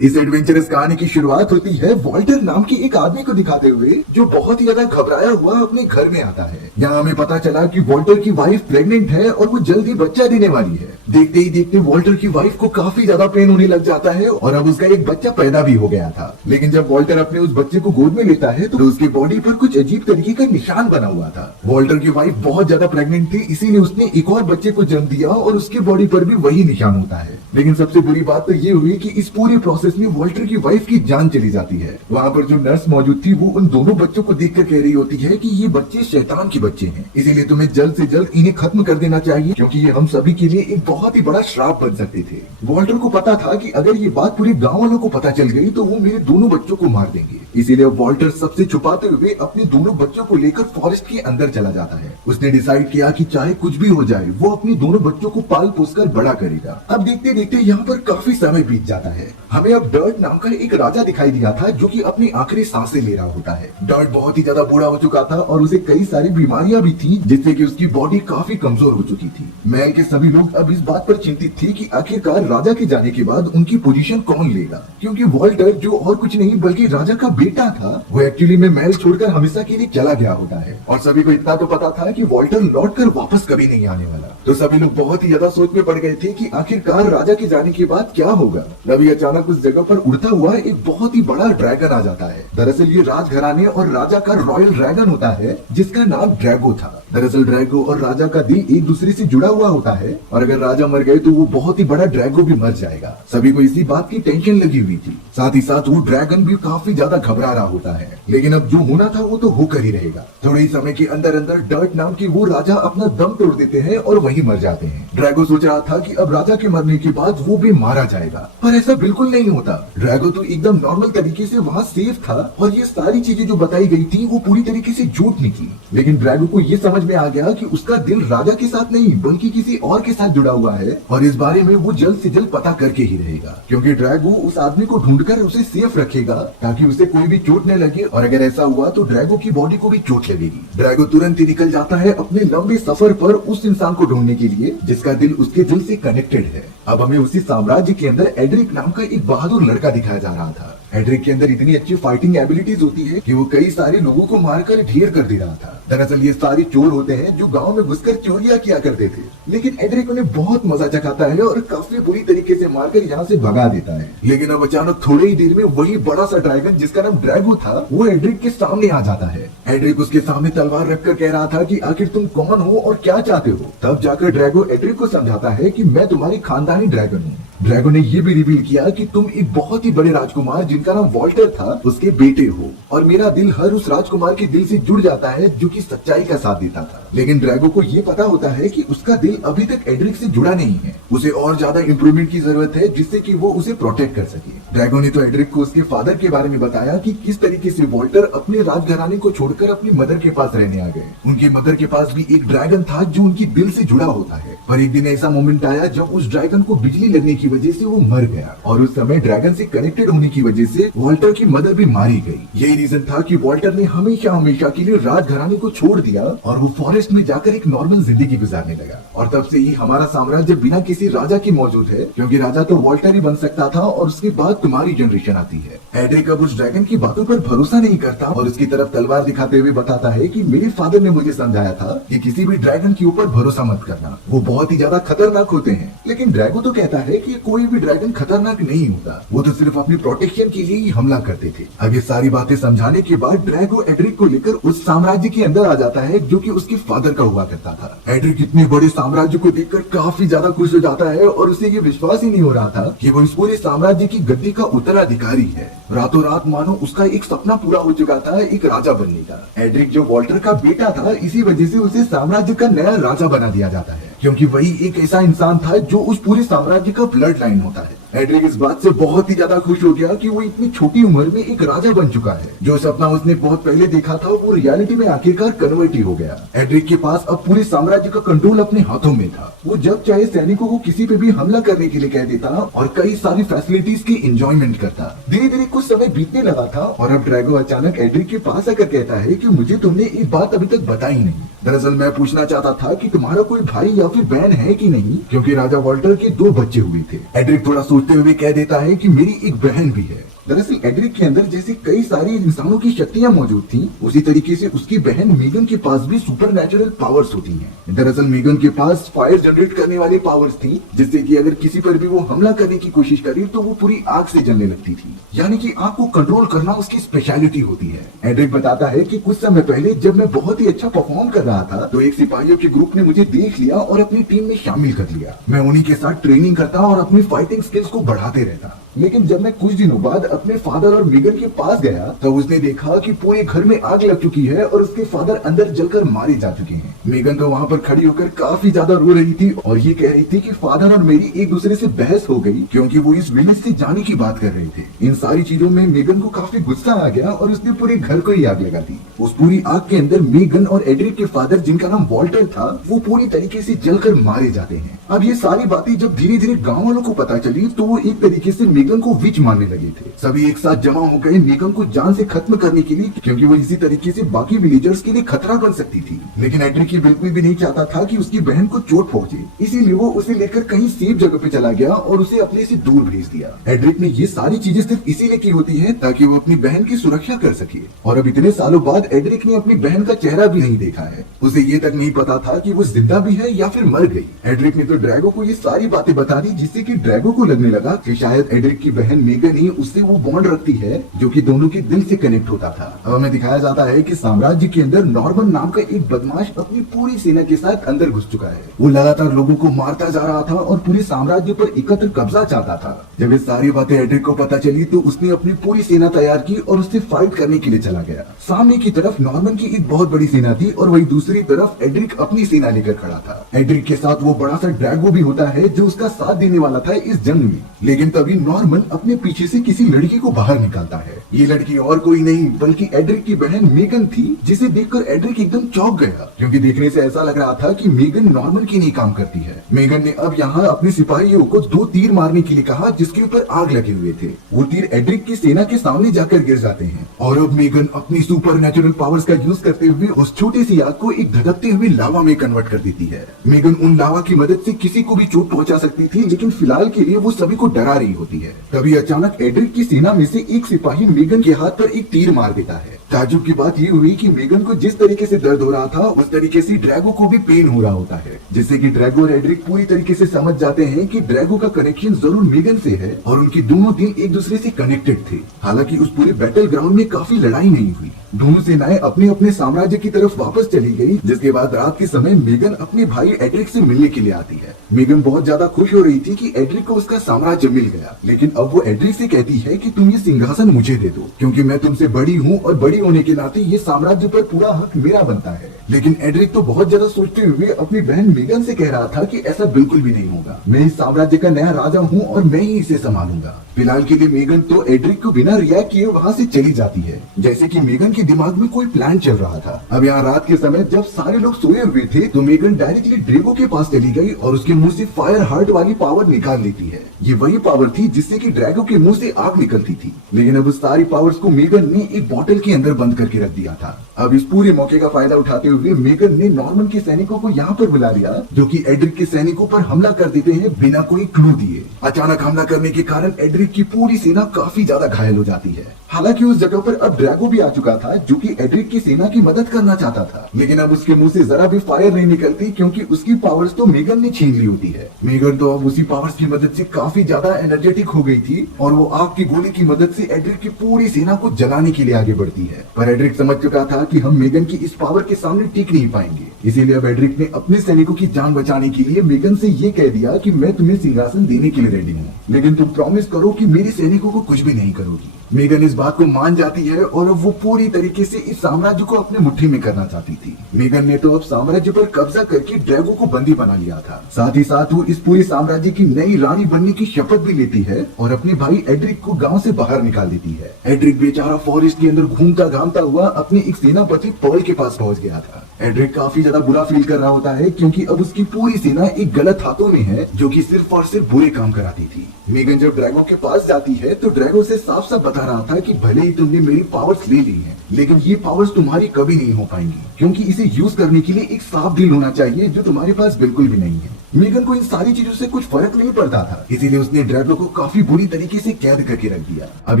इस एडवेंचरस कहानी की शुरुआत होती है वॉल्टर नाम के एक आदमी को दिखाते हुए जो बहुत ही ज्यादा घबराया हुआ अपने घर में आता है। यहाँ हमें पता चला कि वॉल्टर की वाइफ प्रेग्नेंट है और वो जल्द ही बच्चा देने वाली है। देखते ही देखते वॉल्टर की वाइफ को काफी ज्यादा पेन होने लग जाता है और अब उसका एक बच्चा पैदा भी हो गया था। लेकिन जब वॉल्टर अपने उस बच्चे को गोद में लेता है तो उसकी बॉडी पर कुछ अजीब तरीके का निशान बना हुआ था। वॉल्टर की वाइफ बहुत ज्यादा प्रेग्नेंट थी, इसीलिए उसने एक और बच्चे को जन्म दिया और उसकी बॉडी पर भी वही निशान होता है। लेकिन सबसे बुरी बात तो ये हुई कि इस पूरे प्रोसेस में वॉल्टर की वाइफ की जान चली जाती है। वहाँ पर जो नर्स मौजूद थी वो उन दोनों बच्चों को देखकर कह रही होती है कि ये बच्चे शैतान के बच्चे हैं, इसीलिए तुम्हें जल्द से जल्द इन्हें खत्म कर देना चाहिए क्योंकि ये हम सभी के लिए एक बहुत ही बड़ा श्राप बन सकते थे। वॉल्टर को पता था कि अगर ये बात पूरे गाँव वालों को पता चल गई तो वो मेरे दोनों बच्चों को मार देंगे, इसीलिए वॉल्टर सबसे छुपाते हुए अपने दोनों बच्चों को लेकर फॉरेस्ट के अंदर चला जाता है। उसने डिसाइड किया कि चाहे कुछ भी हो जाए वो अपने दोनों बच्चों को पाल पोस कर बड़ा करेगा। अब देखते देखते यहाँ पर काफी समय बीत जाता है। हमें अब डर्ट नाम का एक राजा दिखाई दिया था जो कि अपनी आखिरी सांसें ले रहा होता है। डर्ट बहुत ही ज्यादा बूढ़ा हो चुका था और उसे कई सारी बीमारियां भी थी जिससे कि उसकी बॉडी काफी कमजोर हो चुकी थी। महल के सभी लोग अब इस बात पर चिंतित थे कि आखिरकार राजा के जाने के बाद उनकी पोजीशन कौन लेगा, क्योंकि वॉल्टर जो और कुछ नहीं बल्कि राजा का बेटा था वो एक्चुअली में महल छोड़कर हमेशा के लिए चला गया होता है। और सभी को इतना तो पता था कि वॉल्टर लौटकर वापस कभी नहीं आने वाला। तो सभी लोग बहुत ही ज्यादा सोच में पड़ गए थे कि आखिरकार राजा के जाने के बाद क्या होगा। तभी अचानक उस जगह पर उड़ता हुआ एक बहुत ही बड़ा ड्रैगन आ जाता है। दरअसल ये राजघराने और राजा का रॉयल ड्रैगन होता है जिसका नाम ड्रैगो था। दरअसल ड्रैगो और राजा का दिल एक दूसरे से जुड़ा हुआ होता है और अगर राजा मर गए तो वो बहुत ही बड़ा ड्रैगो भी मर जाएगा। सभी को इसी बात की टेंशन लगी हुई थी, साथ ही साथ वो ड्रैगन भी काफी ज्यादा घबरा रहा होता है। लेकिन अब जो होना था वो तो होकर ही रहेगा। थोड़े ही समय के अंदर अंदर डर्ट नाम की वो राजा अपना दम तोड़ देते हैं और वहीं मर जाते हैं। ड्रैगो सोच रहा था कि अब राजा के मरने के बाद वो भी मारा जाएगा, पर ऐसा बिल्कुल नहीं होता। ड्रैगो तो एकदम नॉर्मल तरीके से वहाँ सेफ था और ये सारी चीजें जो बताई गई थी वो पूरी तरीके से झूठ निकली। लेकिन ड्रैगो को ये समझ में आ गया कि उसका दिल राजा के साथ नहीं बल्कि किसी और के साथ जुड़ा हुआ है और इस बारे में वो जल्द से जल्द पता करके ही रहेगा, क्योंकि ड्रैगो उस आदमी को ढूंढकर उसे सेफ रखेगा ताकि उसे कोई भी चोट न लगे और अगर ऐसा हुआ तो ड्रैगो की बॉडी को भी चोट लगेगी। ड्रैगो तुरंत ही निकल जाता है अपने लंबे सफर पर उस इंसान को ढूंढने के लिए जिसका दिल उसके दिल से कनेक्टेड है। अब हमें उसी साम्राज्य के अंदर एड्रिक नाम का एक बहादुर लड़का दिखाया जा रहा था। एड्रिक के अंदर इतनी अच्छी फाइटिंग एबिलिटीज होती है कि वो कई सारे लोगों को मारकर ढेर कर दे रहा था। दरअसल ये सारे चोर होते हैं जो गांव में घुसकर चोरियां किया करते थे, लेकिन एड्रिक उन्हें बहुत मजा चखाता है और काफी बुरी तरीके से मारकर यहाँ से भगा देता है। लेकिन अब अचानक थोड़ी ही देर में वही बड़ा सा ड्रैगन जिसका नाम ड्रैगो था वो एड्रिक के सामने आ जाता है। एड्रिक उसके सामने तलवार रखकर कह रहा था कि आखिर तुम कौन हो और क्या चाहते हो। तब जाकर ड्रैगो एड्रिक को समझाता है कि मैं तुम्हारी खानदानी ड्रैगन हूँ। ड्रैगो ने ये भी रिवील किया कि तुम एक बहुत ही बड़े राजकुमार जिनका नाम वॉल्टर था उसके बेटे हो और मेरा दिल हर उस राजकुमार के दिल से जुड़ जाता है जो कि सच्चाई का साथ देता था। लेकिन ड्रैगो को ये पता होता है कि उसका दिल अभी तक एड्रिक से जुड़ा नहीं है, उसे और ज्यादा इम्प्रूवमेंट की जरूरत है जिससे कि वो उसे प्रोटेक्ट कर सके। ड्रैगो ने तो एड्रिक को उसके फादर के बारे में बताया कि किस तरीके से वॉल्टर अपने राजघराने को छोड़कर अपनी मदर के पास रहने आ गए। उनकी मदर के पास भी एक ड्रैगन था जो उनकी दिल से जुड़ा होता है, पर एक दिन ऐसा मोमेंट आया जब उस ड्रैगन को बिजली लगने की वजह से वो मर गया और उस समय ड्रैगन से कनेक्टेड होने की वजह से वॉल्टर की मदर भी मारी गई। यही रीजन था कि वॉल्टर ने हमेशा हमेशा के लिए राजघराने को छोड़ दिया और वो फॉरेस्ट में जाकर एक नॉर्मल जिंदगी गुजारने लगा। और तब से ही हमारा साम्राज्य बिना किसी राजा की मौजूद है, क्योंकि राजा तो वॉल्टर ही बन सकता था और उसके बाद तुम्हारी जनरेशन आती है। एड्रिक अब उस ड्रैगन की बातों पर भरोसा नहीं करता और उसकी तरफ तलवार दिखाते हुए बताता है कि मेरे फादर ने मुझे समझाया था कि किसी भी ड्रैगन के ऊपर भरोसा मत करना, वो बहुत ही ज्यादा खतरनाक होते हैं। लेकिन ड्रैगो तो कहता है कि कोई भी ड्रैगन खतरनाक नहीं होता, वो तो सिर्फ अपनी प्रोटेक्शन के लिए ही हमला करते थे। अब ये सारी बातें समझाने के बाद ड्रैगो एड्रिक को लेकर उस साम्राज्य के अंदर आ जाता है जो कि उसके फादर का हुआ करता था। एड्रिक इतने बड़े साम्राज्य को देखकर काफी ज्यादा खुश हो जाता है और उसे ये विश्वास ही नहीं हो रहा था कि वो इस पूरे साम्राज्य की गद्दी का उत्तराधिकारी है। रातों रात मानो उसका एक सपना पूरा हो चुका था, एक राजा बनने का। एड्रिक जो वॉल्टर का बेटा था, इसी वजह से उसे साम्राज्य का नया राजा बना दिया जाता है, क्योंकि वही एक ऐसा इंसान था जो उस पूरे साम्राज्य का ब्लड लाइन होता है। एड्रिक इस बात से बहुत ही ज्यादा खुश हो गया कि वो इतनी छोटी उम्र में एक राजा बन चुका है। जो सपना उसने बहुत पहले देखा था वो रियलिटी में आखिरकार कन्वर्ट ही हो गया। एड्रिक के पास अब पूरे साम्राज्य का कंट्रोल अपने हाथों में था। वो जब चाहे सैनिकों को किसी पे भी हमला करने के लिए कह देता और कई सारी फैसिलिटीज की एंजॉयमेंट करता। धीरे धीरे कुछ समय बीतने लगा था और अब ड्रैगो अचानक एड्रिक के पास आकर कहता है कि मुझे तुमने एक बात अभी तक बताई नहीं। दरअसल मैं पूछना चाहता था कि तुम्हारा कोई भाई या फिर बहन है कि नहीं, क्योंकि राजा वॉल्टर के 2 बच्चे हुए थे। एड्रिक थोड़ा सोचते हुए कह देता है कि मेरी एक बहन भी है। दरअसल एड्रिक के अंदर जैसे कई सारी इंसानों की शक्तियां मौजूद थी, उसी तरीके से उसकी बहन मेगन के पास भी सुपर नेचुरल पावर्स होती हैं। दरअसल मेगन के पास फायर जनरेट करने वाली पावर्स थी, जिससे कि अगर किसी पर भी वो हमला करने की कोशिश करे तो वो पूरी आग से जलने लगती थी। यानी कि आग को कंट्रोल करना उसकी स्पेशलिटी होती है। एड्रिक बताता है कि कुछ समय पहले जब मैं बहुत ही अच्छा परफॉर्म कर रहा था तो एक सिपाहियों के ग्रुप ने मुझे देख लिया और अपनी टीम में शामिल कर लिया। मैं उन्हीं के साथ ट्रेनिंग करता और अपनी फाइटिंग स्किल्स को बढ़ाते रहता। लेकिन जब मैं कुछ दिनों बाद अपने फादर और मेगन के पास गया तब उसने देखा कि पूरे घर में आग लग चुकी है और उसके फादर अंदर जलकर मारे जा चुके हैं। मेगन तो वहाँ पर खड़ी होकर काफी ज्यादा रो रही थी और ये कह रही थी कि फादर और मेरी एक दूसरे से बहस हो गई, क्योंकि वो इस विलेज से जाने की बात कर रहे थे। इन सारी चीजों में मेगन को काफी गुस्सा आ गया और उसने पूरे घर को ही आग लगा दी। उस पूरी आग के अंदर मेगन और एड्रिक के फादर, जिनका नाम वॉल्टर था, वो पूरी तरीके से जलकर मारे जाते हैं। अब ये सारी बातें जब धीरे धीरे गाँव वालों को पता चली तो वो एक तरीके से मेगन को विच मारने लगे थे। सभी एक साथ जमा हो गए मेगन को जान से खत्म करने के लिए, क्योंकि वो इसी तरीके से बाकी विलेजर्स के लिए खतरा बन सकती थी। लेकिन एड्रिक बिल्कुल भी नहीं चाहता था कि उसकी बहन को चोट पहुंचे, इसीलिए वो उसे लेकर कहीं सेफ जगह पे चला गया और उसे अपने से दूर भेज दिया। एड्रिक ने ये सारी चीजें सिर्फ इसीलिए की होती है ताकि वो अपनी बहन की सुरक्षा कर सके। और अब इतने सालों बाद एड्रिक ने अपनी बहन का चेहरा भी नहीं देखा है। उसे ये तक नहीं पता था कि वो जिंदा भी है या फिर मर गई। एड्रिक ने तो ड्रैगो को ये सारी बातें बता दी, जिससे कि ड्रैगो को लगने लगा कि शायद एड्रिक की बहन मेगन ही उससे वो बॉन्ड रखती है जो कि दोनों के दिल से कनेक्ट होता था। अब हमें दिखाया जाता है कि साम्राज्य के अंदर नॉर्मन नाम का एक बदमाश अपनी पूरी सेना के साथ अंदर घुस चुका है। वो लगातार लोगों को मारता जा रहा था और पूरे साम्राज्य पर एकत्र कब्जा चाहता था। जब ये सारी बातें एड्रिक को पता चली तो उसने अपनी पूरी सेना तैयार की और उससे फाइट करने के लिए चला गया। सामने की तरफ नॉर्मन की एक बहुत बड़ी सेना थी और वही दूसरी तरफ एड्रिक अपनी सेना लेकर खड़ा था। एड्रिक के साथ वो बड़ा सा ड्रैगो भी होता है जो उसका साथ देने वाला था इस जंग में। लेकिन तभी नॉर्मन अपने पीछे से किसी लड़की को बाहर निकालता है। ये लड़की और कोई नहीं बल्कि एड्रिक की बहन मेगन थी, जिसे देखकर एड्रिक एकदम चौंक गया, क्योंकि देखने से ऐसा लग रहा था कि मेगन नॉर्मन की नहीं काम करती है। मेगन ने अब यहाँ अपने सिपाहियों को 2 तीर मारने के लिए कहा, जिसके ऊपर आग लगे हुए थे। वो तीर एड्रिक की सेना के सामने जाकर गिर जाते हैं और अब मेगन अपनी सुपर नेचुरल पावर्स का यूज करते हुए उस छोटी सी आग को एक धधकते हुए लावा में कन्वर्ट कर देती है। मेगन उन लावा की मदद से किसी को भी चोट पहुंचा सकती थी, लेकिन फिलहाल के लिए वो सभी को डरा रही होती है। तभी अचानक एड्रिक की सेना में से एक सिपाही मेगन के हाथ पर एक तीर मार देता है। ताजुब की बात ये हुई कि मेगन को जिस तरीके से दर्द हो रहा था उस तरीके से ड्रैगो को भी पेन हो रहा होता है, जिससे कि ड्रैगो और एड्रिक पूरी तरीके से समझ जाते हैं कि ड्रैगो का कनेक्शन जरूर मेगन से है और उनके दोनों दिल एक दूसरे से कनेक्टेड थे। हालांकि उस पूरे बैटल ग्राउंड में काफी लड़ाई नहीं हुई। दोनों सेनाएं अपने अपने साम्राज्य की तरफ वापस चली गई, जिसके बाद रात के समय मेगन अपने भाई एड्रिक से मिलने के लिए आती है। मेगन बहुत ज्यादा खुश हो रही थी कि एड्रिक को उसका साम्राज्य मिल गया, लेकिन अब वो एड्रिक से कहती है कि तुम ये सिंहासन मुझे दे दो, क्योंकि मैं तुमसे बड़ी हूँ और बड़ी होने के नाते ये साम्राज्य पर पूरा हक मेरा बनता है। लेकिन एड्रिक तो बहुत ज्यादा सोचते हुए अपनी बहन मेगन से कह रहा था कि ऐसा बिल्कुल भी नहीं होगा, मैं इस साम्राज्य का नया राजा हूँ और मैं ही इसे संभालूंगा। फिलहाल के लिए मेगन तो एड्रिक को बिना रिएक्ट किए वहाँ से चली जाती है, जैसे कि मेगन के दिमाग में कोई प्लान चल रहा था। अब यहाँ रात के समय जब सारे लोग सोए हुए थे तो मेगन डायरेक्टली ड्रैगो के पास चली गई और उसके मुंह से फायर हार्ट वाली पावर निकाल लेती है। ये वही पावर थी जिससे कि ड्रैगो के मुंह से आग निकलती थी। लेकिन अब उस सारी पावर्स को मेगन ने एक बॉटल के अंदर बंद करके रख दिया था। अब इस पूरे मौके का फायदा उठाते हुए मेगन ने नॉर्मन के सैनिकों को यहाँ पर बुला लिया, जो कि एड्रिक के सैनिकों पर हमला कर देते हैं बिना कोई क्लू दिए। अचानक हमला करने के कारण एड्रिक की पूरी सेना काफी ज्यादा घायल हो जाती है। हालांकि उस जगह पर अब ड्रैगो भी आ चुका था, जो कि एड्रिक की सेना की मदद करना चाहता था, लेकिन अब उसके मुंह से जरा भी फायर नहीं निकलती, क्योंकि उसकी पावर्स तो मेगन ने छीन ली होती है। मेगन तो अब उसी पावर्स की मदद से काफी ज्यादा एनर्जेटिक हो गई थी और वो आग की गोली की मदद से एड्रिक की पूरी सेना को जलाने के लिए आगे बढ़ती है। पर एड्रिक समझ चुका था कि हम मेगन की इस पावर के सामने टिक नहीं पाएंगे, इसीलिए अब एड्रिक ने अपने सैनिकों की जान बचाने के लिए मेगन से ये कह दिया कि मैं तुम्हें सिंहासन देने के लिए रेडी हूँ, लेकिन तुम प्रॉमिस करो कि मेरे सैनिकों को कुछ भी नहीं करोगी। मेगन इस बात को मान जाती है और अब वो पूरी तरीके से इस साम्राज्य को अपने मुट्ठी में करना चाहती थी। मेगन ने तो अब साम्राज्य पर कब्जा करके ड्रैगो को बंदी बना लिया था। साथ ही साथ वो इस पूरे साम्राज्य की नई रानी बनने की शपथ भी लेती है और अपने भाई एड्रिक को गांव से बाहर निकाल देती है। एड्रिक बेचारा फॉरेस्ट के अंदर घूमता घामता हुआ अपनी एक सेनापति पर्ल के पास पहुंच गया था। एड्रिक काफी ज्यादा बुरा फील कर रहा होता है क्योंकि अब उसकी पूरी सेना एक गलत हाथों में है जो कि सिर्फ और सिर्फ बुरे काम कराती थी। मेगन जब ड्रैगो के पास जाती है तो ड्रैगो से साफ साफ बता रहा था कि भले ही तुमने मेरी पावर्स ले ली हैं, लेकिन ये पावर्स तुम्हारी कभी नहीं हो पाएंगी क्योंकि इसे यूज करने के लिए एक साफ दिल होना चाहिए जो तुम्हारे पास बिल्कुल भी नहीं है। मेगन को इन सारी चीजों से कुछ फर्क नहीं पड़ता था, इसीलिए उसने ड्रैगो को काफी बुरी तरीके से कैद करके रख दिया। अब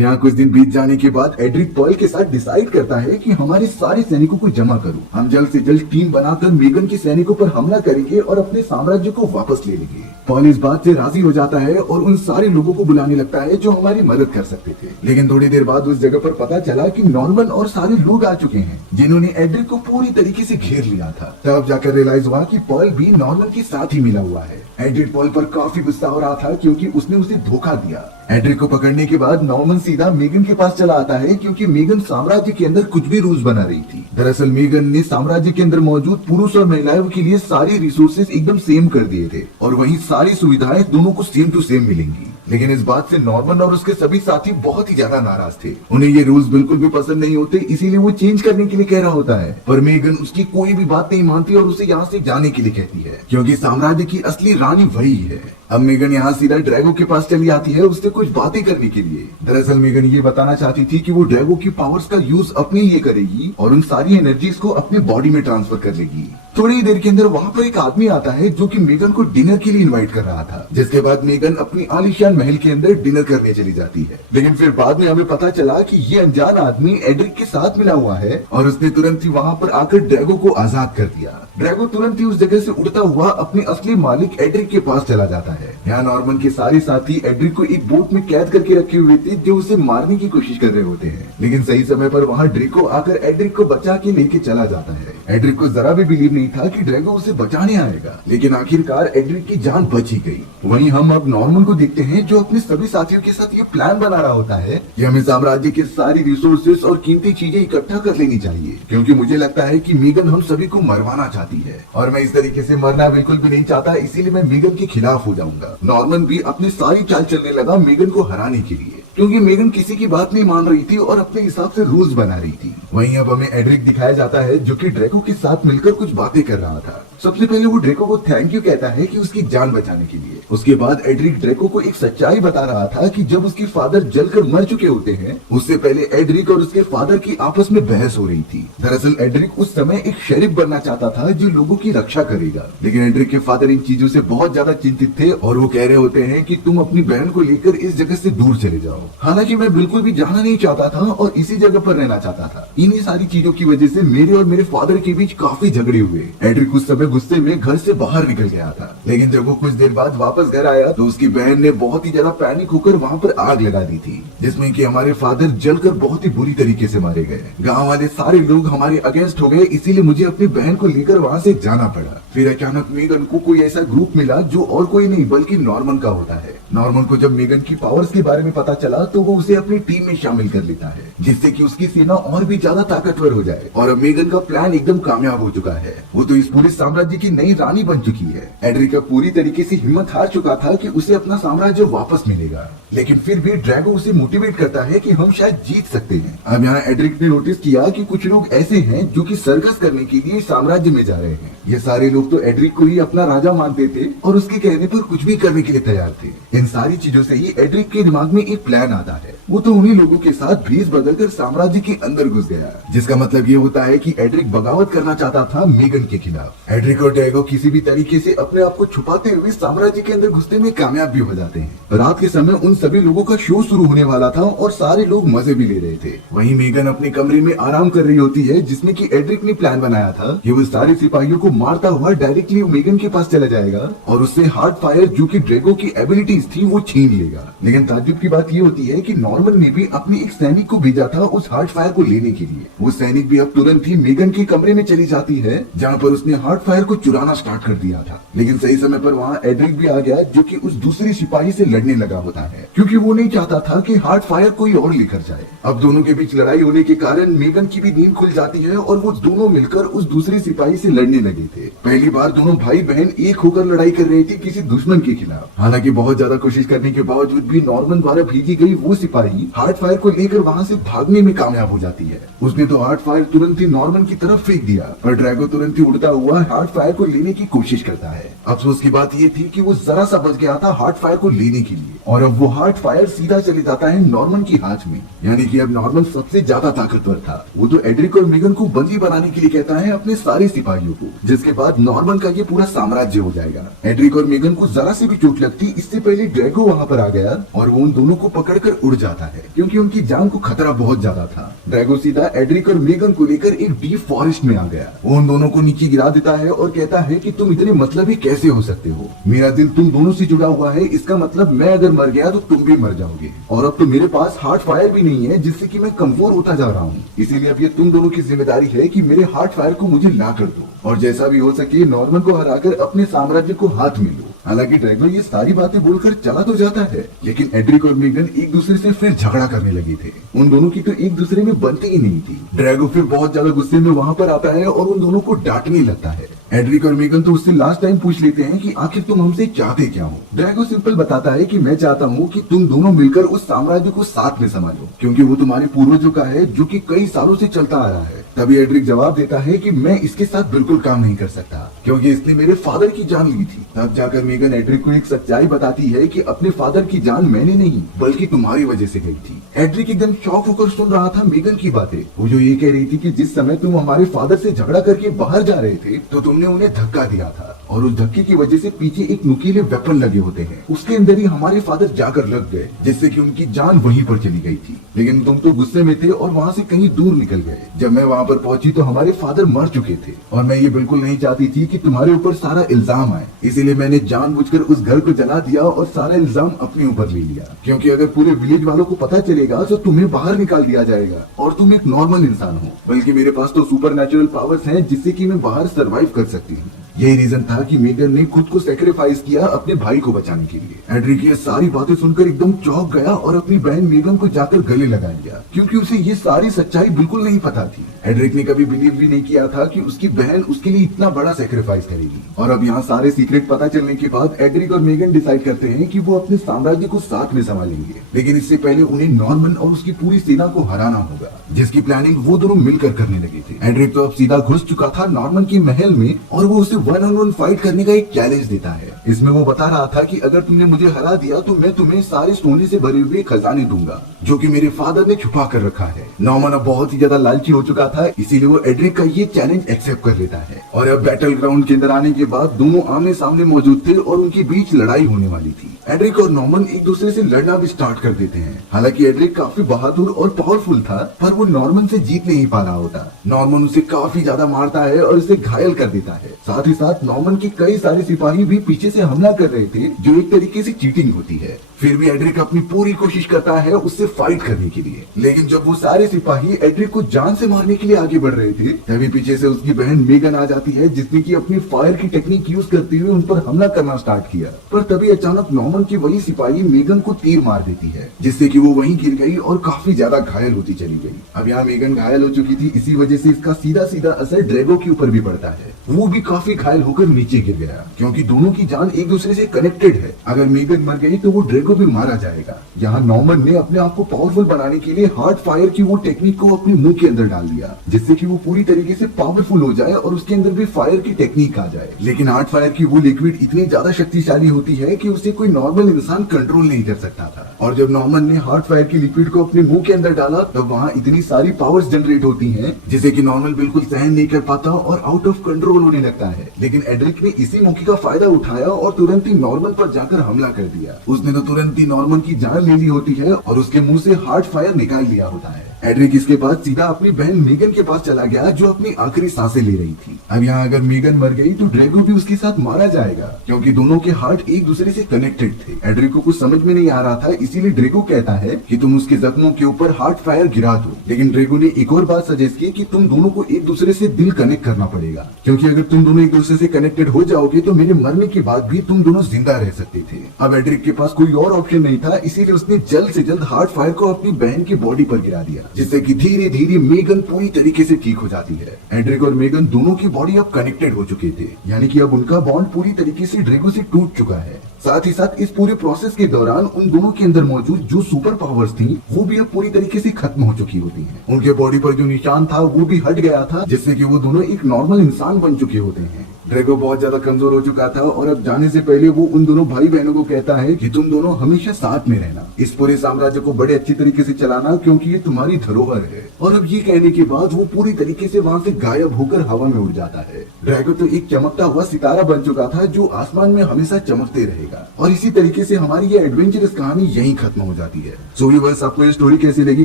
यहाँ कुछ दिन बीत जाने के बाद एड्रिक पर्ल के साथ डिसाइड करता है कि हमारे सारे सैनिकों को जमा करो, हम जल्द से जल्द टीम बनाकर मेगन के सैनिकों पर हमला करेंगे और अपने साम्राज्य को वापस ले लेंगे। पर्ल इस बात से राजी हो जाता है और उन सारे लोगों को बुलाने लगता है जो हमारी मदद कर सकते थे। लेकिन थोड़ी देर बाद उस जगह पर पता चला कि नॉर्मन और सारे लोग आ चुके हैं जिन्होंने एड्रिक को पूरी तरीके से घेर लिया था। तब जाकर रियलाइज हुआ कि पर्ल भी नॉर्मन के साथ ही मिला हुआ है। एड्रिक पर्ल पर काफी गुस्सा हो रहा था क्योंकि उसने उसे धोखा दिया। एड्रिक को पकड़ने के बाद नॉर्मन सीधा मेगन के पास चला आता है क्योंकि मेगन साम्राज्य के अंदर कुछ भी रूल्स बना रही थी। दरअसल मेगन ने साम्राज्य के अंदर मौजूद पुरुष और महिलाओं के लिए सारी रिसोर्सेज एकदम सेम कर दिए थे और वहीं सारी सुविधाएं दोनों को सेम टू सेम मिलेंगी। लेकिन इस बात से नॉर्मन और उसके सभी साथी बहुत ही ज्यादा नाराज थे। उन्हें ये रूल्स बिल्कुल भी पसंद नहीं होते, इसीलिए वो चेंज करने के लिए कह रहा होता है, पर मेगन उसकी कोई भी बात नहीं मानती और उसे यहाँ से जाने के लिए कहती है क्योंकि साम्राज्य की असली रानी वही है। अब मेगन यहाँ सीधा ड्रैगो के पास चली आती है उससे कुछ बातें करने के लिए। दरअसल मेगन ये बताना चाहती थी कि वो ड्रैगो की पावर्स का यूज अपने लिए करेगी और उन सारी एनर्जीज को अपने बॉडी में ट्रांसफर कर लेगी। थोड़ी ही देर के अंदर वहाँ पर एक आदमी आता है जो कि मेगन को डिनर के लिए इनवाइट कर रहा था, जिसके बाद मेगन अपनी आलीशान महल के अंदर डिनर करने चली जाती है। लेकिन फिर बाद में हमें पता चला कि ये अनजान आदमी एड्रिक के साथ मिला हुआ है और उसने तुरंत ही वहाँ पर आकर ड्रैगो को आजाद कर दिया। ड्रैगो तुरंत ही उस जगह से उड़ता हुआ अपने असली मालिक एड्रिक के पास चला जाता है। यहाँ नॉर्मन के सारे साथी एड्रिक को एक बोट में कैद करके रखे हुए थे जो उसे मारने की कोशिश कर रहे होते हैं, लेकिन सही समय पर वहाँ ड्रैगो आकर एड्रिक को बचा के लेके चला जाता है। एड्रिक को जरा भी बिलीव नहीं था कि ड्रैगो उसे बचाने आएगा, लेकिन आखिरकार एड्रिक की जान बच ही गई। वहीं हम अब नॉर्मन को देखते हैं जो अपने सभी साथियों के साथ ये प्लान बना रहा होता है कि हमें साम्राज्य के सारी रिसोर्सेस और कीमती चीजें इकट्ठा कर लेनी चाहिए, क्योंकि मुझे लगता है कि मेगन हम सभी को मरवाना चाहती है और मैं इस तरीके से मरना बिल्कुल भी नहीं चाहता, इसीलिए मैं मेगन के खिलाफ हो जाऊंगा। नॉर्मन भी अपनी सारी चाल चलने लगा मेगन को हराने के लिए, क्योंकि मेगन किसी की बात नहीं मान रही थी और अपने हिसाब से रूल्स बना रही थी। वहीं अब हमें एड्रिक दिखाया जाता है जो कि ड्रैगो के साथ मिलकर कुछ बातें कर रहा था। सबसे पहले वो ड्रैगो को थैंक यू कहता है कि उसकी जान बचाने के लिए। उसके बाद एड्रिक ड्रैगो को एक सच्चाई बता रहा था कि जब उसके फादर जलकर मर चुके होते हैं, उससे पहले एड्रिक और उसके फादर की आपस में बहस हो रही थी। दरअसल एड्रिक उस समय एक शेरिफ बनना चाहता था जो लोगों की रक्षा करेगा, लेकिन एड्रिक के फादर इन चीजों से बहुत ज्यादा चिंतित थे और वो कह रहे होते हैं कि तुम अपनी बहन को लेकर इस जगह से दूर चले जाओ। हालांकि मैं बिल्कुल भी जाना नहीं चाहता था और इसी जगह पर रहना चाहता था। इन्हीं सारी चीजों की वजह से मेरे और मेरे फादर के बीच काफी झगड़े हुए। एड्रिक उस समय गुस्से में घर से बाहर निकल गया था, लेकिन जब वो कुछ देर बाद वापस घर आया तो उसकी बहन ने बहुत ही ज्यादा पैनिक होकर वहाँ पर आग लगा दी थी, जिसमें कि हमारे फादर जलकर बहुत ही बुरी तरीके से मारे गए। गाँव वाले सारे लोग हमारे अगेंस्ट हो गए, इसीलिए मुझे अपनी बहन को लेकर वहाँ से जाना पड़ा। फिर अचानक मेगन को कोई ऐसा ग्रुप मिला जो और कोई नहीं बल्कि नॉर्मन का होता है। नॉर्मन को जब मेगन की पावर्स के बारे में पता चला तो वो उसे अपनी टीम में शामिल कर लेता है, जिससे कि उसकी सेना और भी ज्यादा ताकतवर हो जाए और अब मेगन का प्लान एकदम कामयाब हो चुका है। वो तो इस पूरे साम्राज्य की नई रानी बन चुकी है। एड्रिक पूरी तरीके से हिम्मत हार चुका था कि उसे अपना साम्राज्य वापस मिलेगा, लेकिन फिर भी ड्रैगो उसे मोटिवेट करता है कि हम शायद जीत सकते हैं। अब यहाँ एड्रिक ने नोटिस किया कि कुछ लोग ऐसे हैं जो कि सर्कस करने के लिए साम्राज्य में जा रहे हैं। ये सारे लोग तो एड्रिक को ही अपना राजा मानते थे और उसके कहने पर कुछ भी करने के लिए तैयार थे। इन सारी चीजों से ही एड्रिक के दिमाग में एक प्लान आता है। वो तो उन्हीं लोगों के साथ भेस बदलकर साम्राज्य के अंदर घुस गया, जिसका मतलब ये होता है कि एड्रिक बगावत करना चाहता था मेगन के खिलाफ। एड्रिक और ड्रैगो किसी भी तरीके से अपने आप को छुपाते हुए साम्राज्य के अंदर घुसने में कामयाब भी हो जाते हैं। रात के समय उन सभी लोगों का शो शुरू होने वाला था और सारे लोग मजे भी ले रहे थे। वहीं मेगन अपने कमरे में आराम कर रही होती है, जिसमें कि एड्रिक ने प्लान बनाया था कि वो सारे सिपाहियों को मारता हुआ डायरेक्टली मेगन के पास चला जाएगा और उससे हार्ट फायर जो कि ड्रैगो की एबिलिटीज थी वो छीन लेगा। लेकिन ताज्जुब की बात ये होती है कि नॉर्मन ने भी अपने एक सैनिक को भेजा था उस हार्ट फायर को लेने के लिए। वो सैनिक भी अब तुरंत ही मेगन के कमरे में चली जाती है, जहाँ पर उसने हार्ट फायर फायर को चुराना स्टार्ट कर दिया था। लेकिन सही समय पर वहाँ एड्रिक भी आ गया, जो कि उस दूसरी सिपाही से लड़ने लगा होता है, क्योंकि वो नहीं चाहता था कि हार्ट फायर कोई और लेकर जाए। अब दोनों के बीच लड़ाई होने के कारण मेगन की भी नींद खुल जाती है और वो दोनों मिलकर उस दूसरी सिपाही से लड़ने लगे थे। पहली बार दोनों भाई बहन एक होकर लड़ाई कर रहे थे किसी दुश्मन के खिलाफ। हालांकि बहुत ज्यादा कोशिश करने के बावजूद भी नॉर्मन द्वारा भेजी गई वो सिपाही हार्ट फायर को लेकर वहाँ से भागने में कामयाब हो जाती है। उसने तो हार्ट फायर तुरंत ही नॉर्मन की तरफ फेंक दिया, पर ड्रैगो तुरंत ही उड़ता हुआ हार्ट फायर को लेने की कोशिश करता है। अफसोस की बात ये थी कि वो जरा सा बच गया था हार्ट फायर को लेने के लिए, और अब वो हार्ट फायर सीधा चले जाता है नॉर्मन की हाथ में। यानी कि अब नॉर्मन सबसे ज्यादा ताकतवर था। वो तो एड्रिक और मेगन को बंदी बनाने के लिए कहता है अपने सारे सिपाहियों को, जिसके बाद नॉर्मन का ये पूरा साम्राज्य हो जाएगा। एड्रिक और मेगन को जरा से भी चोट लगती इससे पहले ड्रैगो वहाँ पर आ गया और वो उन दोनों को पकड़कर उड़ जाता है, क्योंकि उनकी जान को खतरा बहुत ज्यादा था। ड्रैगो सीधा एड्रिक और मेगन को लेकर एक डीप फॉरेस्ट में आ गया। वो उन दोनों को नीचे गिरा देता है और कहता है कि तुम इतने मतलबी कैसे हो सकते हो? मेरा दिल तुम दोनों से जुड़ा हुआ है, इसका मतलब मैं अगर मर गया तो तुम भी मर जाओगे, और अब तो मेरे पास हार्ट फायर भी नहीं है, जिससे कि मैं कमजोर होता जा रहा हूँ। इसीलिए अब ये तुम दोनों की जिम्मेदारी है कि मेरे हार्ट फायर को मुझे ला कर दो, और जैसा भी हो सके नॉर्मन को हराकर अपने साम्राज्य को हाथ में लो। हालांकि ड्रैगो ये सारी बातें बोलकर चला तो जाता है, लेकिन एड्रिक और मेगन एक दूसरे से फिर झगड़ा करने लगे थे। उन दोनों की तो एक दूसरे में बनती ही नहीं थी। ड्रैगो फिर बहुत ज्यादा गुस्से में वहाँ पर आता है और उन दोनों को डांटने लगता है। एड्रिक और मेगन तो उससे लास्ट टाइम पूछ लेते हैं कि आखिर तुम हमसे चाहते क्या हो? ड्रैगो सिंपल बताता है कि मैं चाहता हूँ कि तुम दोनों मिलकर उस साम्राज्य को साथ में संभालो, क्योंकि वो तुम्हारे पूर्वजों का है, जो कि कई सालों से चलता आ रहा है। तभी एड्रिक जवाब देता है कि मैं इसके साथ बिल्कुल काम नहीं कर सकता, क्योंकि इसने मेरे फादर की जान ली थी। तब जाकर मेगन एड्रिक को एक सच्चाई बताती है कि अपने फादर की जान मैंने नहीं बल्कि तुम्हारी वजह से गई थी। एड्रिक एकदम शॉक होकर सुन रहा था मेगन की बातें। वो जो ये कह रही थी कि जिस समय तुम हमारे फादर से झगड़ा करके बाहर जा रहे थे तो तुमने उन्हें धक्का दिया था, और उस धक्के की वजह से पीछे एक नुकीले वेपन लगे होते हैं, उसके अंदर ही हमारे फादर जाकर लग गए, जिससे कि उनकी जान वहीं पर चली गई थी। लेकिन तुम तो गुस्से में थे और वहाँ से कहीं दूर निकल गए। जब मैं वहाँ पर पहुंची तो हमारे फादर मर चुके थे, और मैं ये बिल्कुल नहीं चाहती थी कि तुम्हारे ऊपर सारा इल्जाम आए, इसीलिए मैंने जानबूझकर उस घर को जला दिया और सारा इल्जाम अपने ऊपर ले लिया, क्योंकि अगर पूरे विलेज वालों को पता चलेगा तो तुम्हें बाहर निकाल दिया जाएगा और तुम एक नॉर्मल इंसान हो, बल्कि मेरे पास तो सुपर नेचुरल पावर्स हैं जिससे कि मैं बाहर सरवाइव कर सकती हूँ। यही रीजन था कि मेगन ने खुद को सेक्रीफाइस किया अपने भाई को बचाने के लिए। एड्रिक ये सारी बातें सुनकर एकदम चौंक गया और अपनी बहन मेगन को जाकर गले लगा लिया, क्योंकि उसे ये सारी सच्चाई बिल्कुल नहीं पता थी। एड्रिक ने कभी बिलीव भी नहीं किया था कि उसकी बहन उसके लिए इतना बड़ा सेक्रीफाइस करेगी। और अब यहाँ सारे सीक्रेट पता चलने के बाद एड्रिक और मेगन डिसाइड करते हैं कि वो अपने साम्राज्य को साथ में संभालेंगे, लेकिन इससे पहले उन्हें नॉर्मन और उसकी पूरी सेना को हराना होगा, जिसकी प्लानिंग वो दोनों मिलकर करने लगे थे। एड्रिक तो अब सीधा घुस चुका था नॉर्मन के महल में और वो उसे 1-on-1 फाइट करने का एक चैलेंज देता है। इसमें वो बता रहा था कि अगर तुमने मुझे हरा दिया तो मैं तुम्हें सारे सोने से भरे हुए खजाने दूंगा, जो कि मेरे फादर ने छुपा कर रखा है। नॉर्मन अब बहुत ही ज्यादा लालची हो चुका था, इसीलिए वो एड्रिक का ये चैलेंज एक्सेप्ट कर लेता है। और अब बैटल ग्राउंड के अंदर आने के बाद दोनों आमने सामने मौजूद थे और उनके बीच लड़ाई होने वाली थी। एड्रिक और नॉर्मन एक दूसरे से लड़ना भी स्टार्ट कर देते हैं। हालांकि एड्रिक काफी बहादुर और पावरफुल था, पर वो नॉर्मन से जीत नहीं पा रहा होता। नॉर्मन उसे काफी ज्यादा मारता है और उसे घायल कर देता है। साथ ही साथ नॉर्मन के कई सारे सिपाही भी पीछे से हमला कर रहे थे, जो एक तरीके से चीटिंग होती है। फिर भी एड्रिक अपनी पूरी कोशिश करता है उससे फाइट करने के लिए, लेकिन जब वो सारे सिपाही एड्रिक को जान से मारने के लिए आगे बढ़ रहे थे, तभी पीछे से उसकी बहन मेगन आ जाती है, जिसने की अपनी फायर की टेक्निक यूज करते हुए उन पर हमला करना स्टार्ट किया। पर तभी अचानक नॉर्मन की वही सिपाही मेगन को तीर मार देती है, जिससे कि वो वहीं गिर गई और काफी ज्यादा घायल होती चली गई। अब यहाँ मेगन घायल हो चुकी थी, इसी वजह से इसका सीधा सीधा असर ड्रैगो के ऊपर भी पड़ता है। वो भी काफी घायल होकर नीचे गिर गया, क्योंकि दोनों की जान एक दूसरे से कनेक्टेड है। अगर मेगन मर गई तो वो ड्रैगो भी मारा जाएगा। यहाँ नॉर्मन ने अपने आप को पावरफुल बनाने के लिए हार्ट फायर की वो टेक्निक को अपने मुंह के अंदर डाल दिया, जिससे कि वो पूरी तरीके से पावरफुल हो जाए और उसके अंदर भी फायर की टेक्निक आ जाए। लेकिन हार्ट फायर की वो लिक्विड इतनी ज्यादा शक्तिशाली होती है कि उसे कोई नॉर्मल इंसान कंट्रोल नहीं कर सकता था। और जब नॉर्मन ने हार्ट फायर की लिक्विड को अपने मुंह के अंदर डाला, तब वहाँ इतनी सारी पावर्स जनरेट होती हैं, जिसे कि नॉर्मल बिल्कुल सहन नहीं कर पाता और आउट ऑफ कंट्रोल होने लगता है। लेकिन एड्रिक ने इसी मौके का फायदा उठाया और तुरंत ही नॉर्मन पर जाकर हमला कर दिया। उसने तो तुरंत ही नॉर्मन की जान ले ली होती है और उसके मुंह से हार्ट फायर निकाल लिया होता है। एड्रिक इसके बाद सीधा अपनी बहन मेगन के पास चला गया जो अपनी आखिरी सांसें ले रही थी। अब यहाँ अगर मेगन मर गई तो ड्रैगो भी उसके साथ मारा जाएगा क्योंकि दोनों के हार्ट एक दूसरे से कनेक्टेड थे। एड्रिक को कुछ समझ में नहीं आ रहा था, इसीलिए ड्रैगो कहता है कि तुम उसके जख्मों के ऊपर हार्ट फायर गिरा दो। लेकिन ड्रैगो ने एक और बात सजेस्ट की कि तुम दोनों को एक दूसरे से दिल कनेक्ट करना पड़ेगा, क्योंकि अगर तुम दोनों एक दूसरे से कनेक्टेड हो जाओगे तो मेरे मरने के बाद भी तुम दोनों जिंदा रह सकते थे। अब एड्रिक के पास कोई और ऑप्शन नहीं था, इसीलिए उसने जल्द से जल्द हार्ट फायर को अपनी बहन की बॉडी पर गिरा दिया, जिससे कि धीरे धीरे मेगन पूरी तरीके से ठीक हो जाती है। एड्रिक और मेगन दोनों की बॉडी अब कनेक्टेड हो चुके थे, यानी कि अब उनका बॉन्ड पूरी तरीके से ड्रैगो से टूट चुका है। साथ ही साथ इस पूरे प्रोसेस के दौरान उन दोनों के अंदर मौजूद जो सुपर पावर्स थी वो भी अब पूरी तरीके से खत्म हो चुकी होती हैं। उनके बॉडी पर जो निशान था वो भी हट गया था, जिससे कि वो दोनों एक नॉर्मल इंसान बन चुके होते हैं। ड्रैगो बहुत ज्यादा कमजोर हो चुका था और अब जाने से पहले वो उन दोनों भाई बहनों को कहता है कि तुम दोनों हमेशा साथ में रहना, इस पूरे साम्राज्य को बड़े अच्छी तरीके से चलाना क्योंकि ये तुम्हारी धरोहर है। और अब ये कहने के बाद वो पूरी तरीके से वहाँ से गायब होकर हवा में उड़ जाता है। ड्रैगो तो एक चमकता हुआ सितारा बन चुका था जो आसमान में हमेशा चमकते रहेगा। और इसी तरीके से हमारी ये एडवेंचरस कहानी यहीं खत्म हो जाती है। सो व्यूअर्स, आपको ये स्टोरी कैसी लगी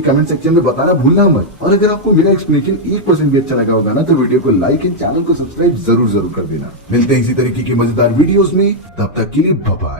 कमेंट सेक्शन में बताना भूलना मत। और अगर आपको मेरा एक्सप्लेनेशन 1% भी अच्छा लगा होगा ना तो वीडियो को लाइक एंड चैनल को सब्सक्राइब जरूर कर देना। मिलते हैं इसी तरीके की मजेदार वीडियोस में, तब तक के लिए बाय बाय।